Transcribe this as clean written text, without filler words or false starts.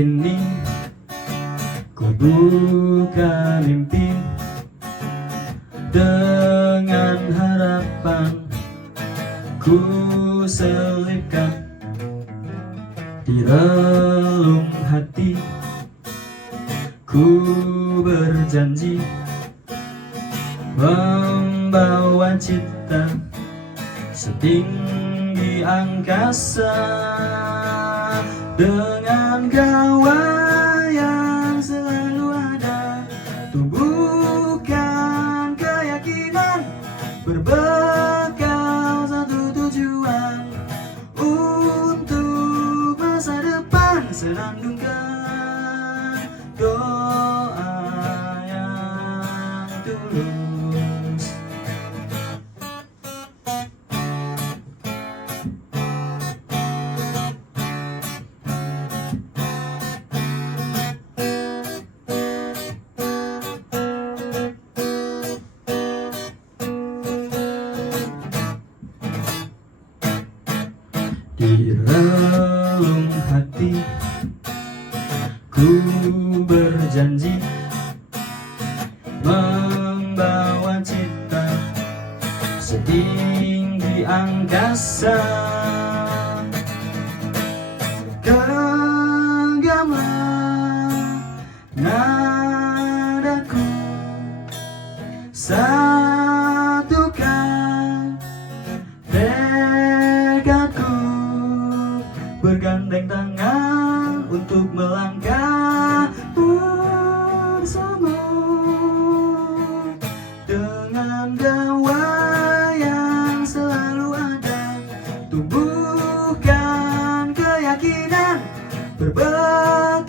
Kini ku buka mimpi dengan harapan, ku selipkan di relung hati. Ku berjanji membawa cita setinggi angkasa, dengan gawa yang selalu ada, tumbuhkan keyakinan, berbekal satu tujuan untuk masa depan. Senandungkan doa yang tulus. Di relung hati ku berjanji membawa cita setinggi angkasa. Genggamlah nadaku, satukan tekadku, bergandeng tangan untuk melangkah bersama, dengan gawa yang selalu ada, tumbuhkan keyakinan, berbekal